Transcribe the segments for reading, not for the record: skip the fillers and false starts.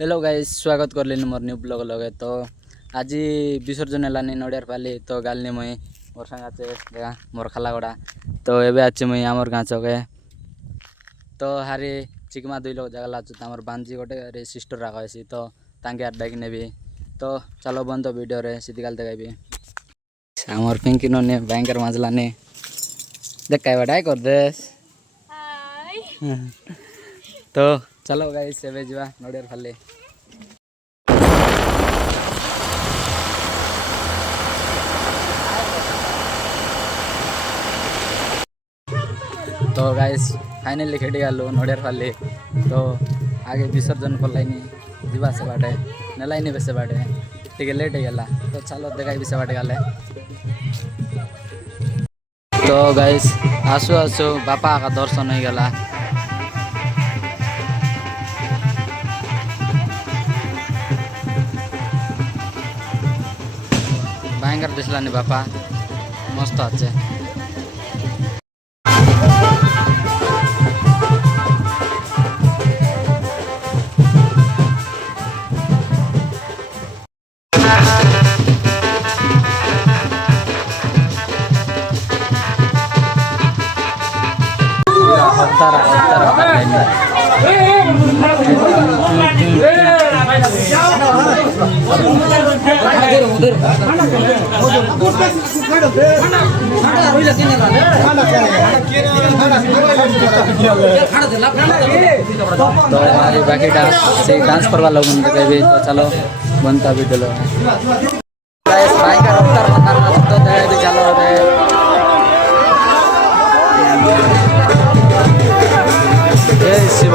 Hello guys स्वागत करले more new blog लगे। तो आज विसर्जन है नड़ियार पाली तो गालनी मुई मोर संग आचे देखा मोर खालागड़ा। तो एबे आचे मुई आमर गाँ चके तो हारी चिकमा दुई लोग जगह आछु तमर बांजी गोटे सिस्टर राखी तो तांके आर डाक नेबी। तो चलो बंद तो वीडियो रे सीधी गाल देखाबी आमर पिंकी ने भयंकर मजलानी देख काय बड़ाई कर देस। तो चलो गाइस एबे जीवा नड़ियार पाली। तो गाइस फाइनली खेटी गलु नड़ियार पाली। तो आगे विसर्जन कलाइनी जीवा से बाटे नेलाइनी बेसे बाटे टिके लेट गला। तो चलो देखाई से बाटे गले। तो गाइस आसु आसु बापा का दर्शन हो गला। भयंकर दिसलानी बापा मस्त अच्छे। तो हमारी बाकी डांस करवा लोग भी। तो चलो बनता भी चलो जय शिव।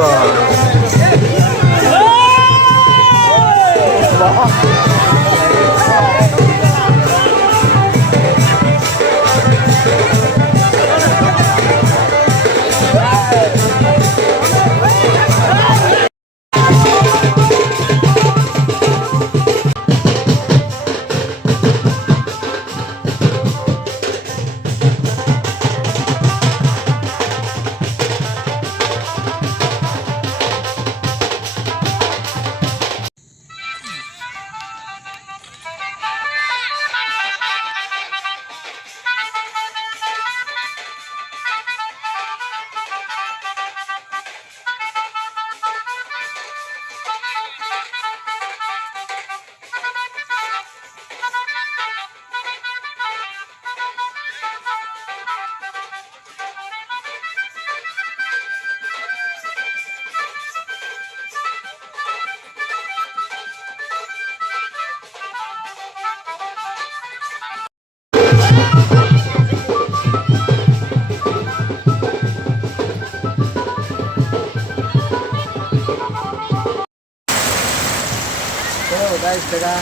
तो गाइस देखा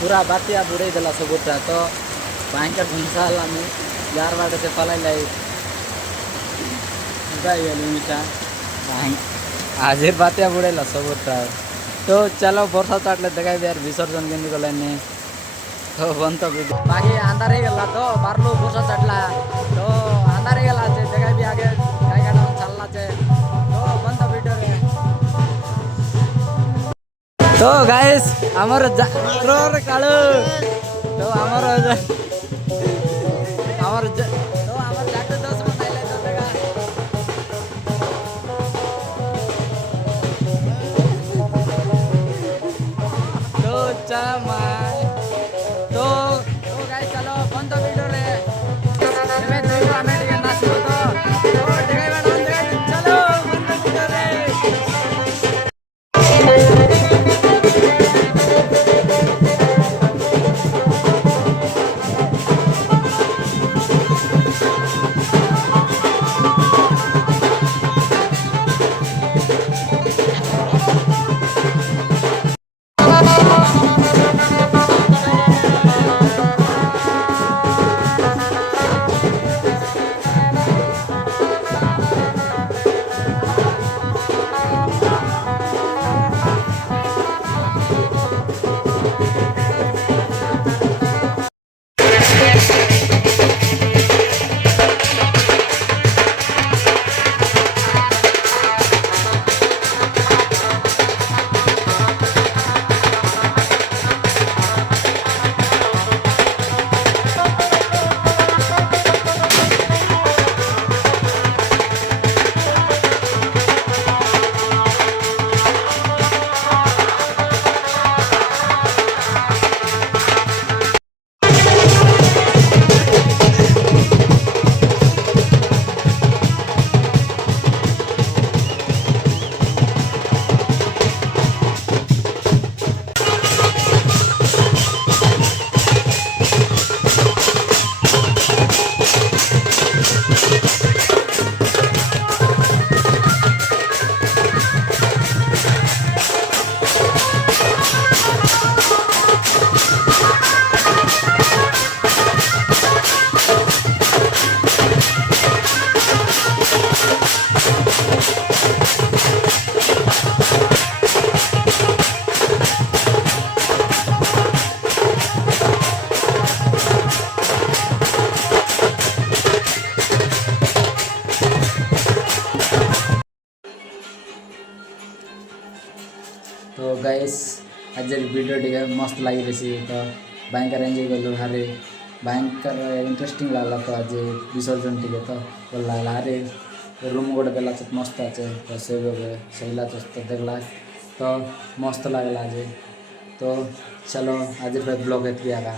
पूरा बातिया बुड़े देला सबूता। तो भयंकर घुमसा हलानी यार बाटे से पलाई लाई आज बातिया बुड़ेला सबूता। तो चलो बर्षा चाटले देखा यार विसर्जन के गलानी। तो बन तो बाकी अंधार गला तो बारलू बर्षा चाटला तो अंधार गला देखा भी आगे गाय काटा चलना चे। तो बन तो वीडियो रे। तो गाइस आमर कालू तो आमर आमर तो आमर जाते 10 मिनट आइले तो देखा। तो चमाय तो गाइस चलो बंद वीडियो रे एबे देखो हमें टिके नाचो। तो देखाई बानो चलो बंद वीडियो रे। गाइस आज वीडियो टे मस्त लगी रही तो भयंकर एंजॉय कलु हारे भयंकर इंटरेस्टिंग लगला तो आज विसर्जन टे तो भल लगला अरे रूम गोटे देला तो मस्त अच्छे तो सहीला तो देखला तो मस्त लगला आज तो चलो आज ब्लॉग एतकी आगा।